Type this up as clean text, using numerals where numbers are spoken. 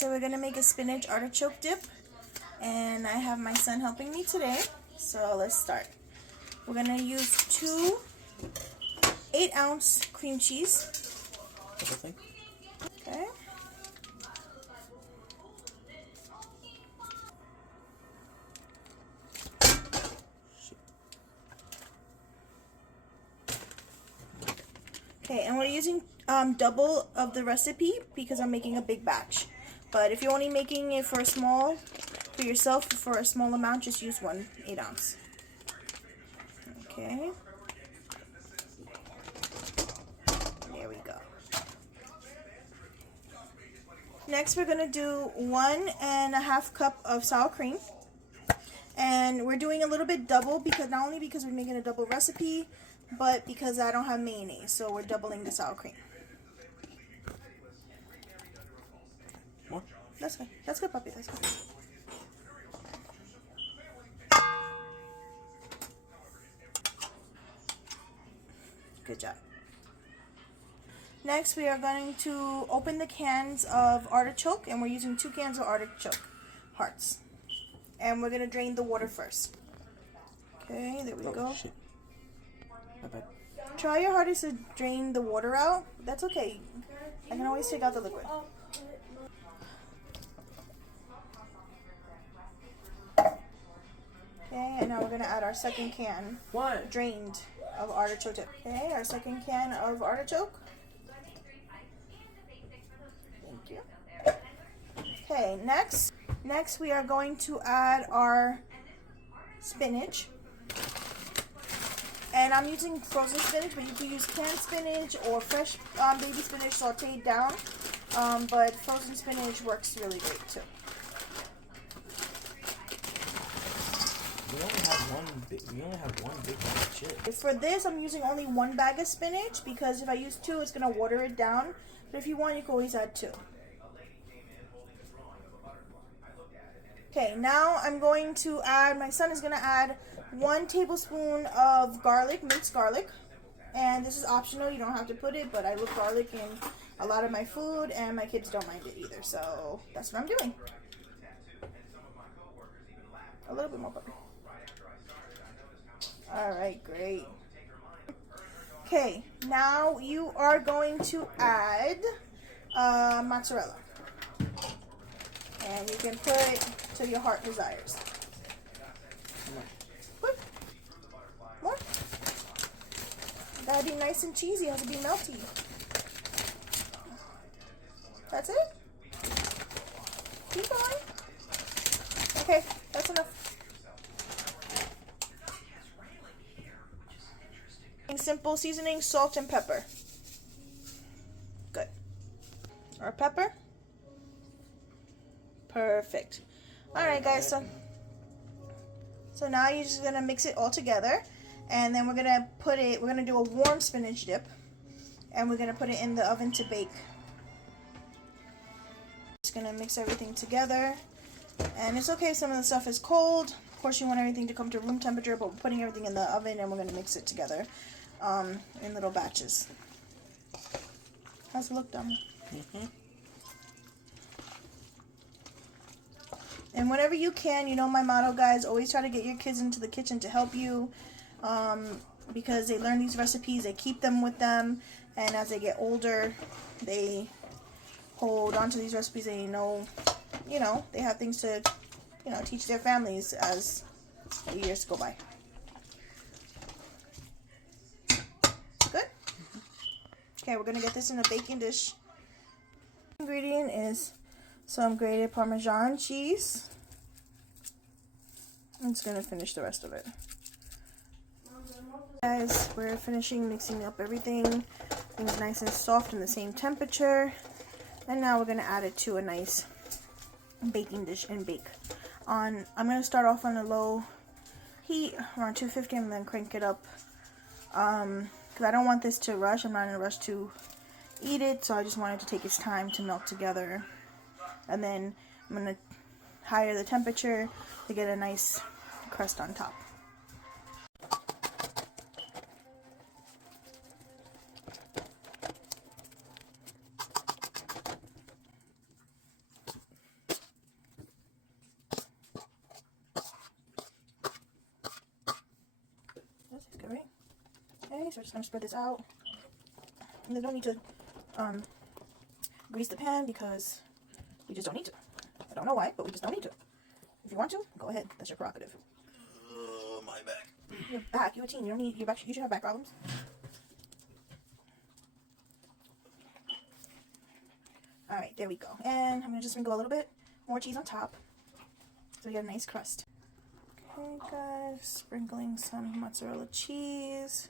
So we're gonna make a spinach artichoke dip, and I have my son helping me today. So let's start. We're gonna use 2 8-ounce cream cheese. Okay. Okay, and we're using double of the recipe because I'm making a big batch. But if you're only making it for yourself for a small amount, just use 1 8-ounce. Okay. There we go. Next, we're gonna do 1½ cup of sour cream. And we're doing a little bit double because not only because we're making a double recipe, but because I don't have mayonnaise, so we're doubling the sour cream. More? That's good. That's good, puppy. That's good. Good job. Next, we are going to open the cans of artichoke, and we're using 2 cans of artichoke hearts. And we're going to drain the water first. Okay, there we go. Shit. My bad. Try your hardest to drain the water out. That's okay. I can always take out the liquid. Okay, and now we're going to add our second can. What? Drained of artichoke dip. Okay, our second can of artichoke. Thank you. Okay, next we are going to add our spinach. And I'm using frozen spinach, but you can use canned spinach or fresh baby spinach sauteed down. But frozen spinach works really great too. We only have one big bag of chips. For this, I'm using only 1 bag of spinach because if I use 2, it's gonna water it down. But if you want, you can always add 2. Okay, now I'm going to add. My son is gonna add 1 tablespoon of garlic, minced garlic, and this is optional. You don't have to put it, but I put garlic in a lot of my food, and my kids don't mind it either. So that's what I'm doing. A little bit more pepper. All right, great. Okay, now you are going to add mozzarella, and you can put to your heart desires. Put more. Gotta be nice and cheesy. It has to be melty. That's it. Keep going. Okay, that's enough. Simple seasoning, salt and pepper. Good. Our pepper. Perfect. Alright guys, so now you're just gonna mix it all together, and then we're gonna do a warm spinach dip, and we're gonna put it in the oven to bake. Just gonna mix everything together, and it's okay if some of the stuff is cold. Of course you want everything to come to room temperature, but we're putting everything in the oven and we're gonna mix it together in little batches. How's it look, Dom? And whenever you can, you know my motto, guys, always try to get your kids into the kitchen to help you, because they learn these recipes, they keep them with them, and as they get older, they hold on to these recipes. They know, they have things to, teach their families as the years go by. Good? Okay, we're going to get this in a baking dish. Ingredient is some grated Parmesan cheese. I'm just going to finish the rest of it. Guys, we're finishing mixing up everything. Things nice and soft in the same temperature. And now we're going to add it to a nice baking dish and bake. I'm going to start off on a low heat, around 250, and then crank it up. Because I don't want this to rush. I'm not in a rush to eat it, so I just want it to take its time to melt together. And then I'm going to higher the temperature to get a nice crust on top. Okay, so we're just gonna spread this out. And there's no need to grease the pan because we just don't need to. I don't know why, but we just don't need to. If you want to, go ahead. That's your prerogative. My back. Your back, you're a teen. You don't need your back. You should have back problems. All right, there we go. And I'm gonna just sprinkle a little bit more cheese on top, so we get a nice crust. Okay, guys, sprinkling some mozzarella cheese.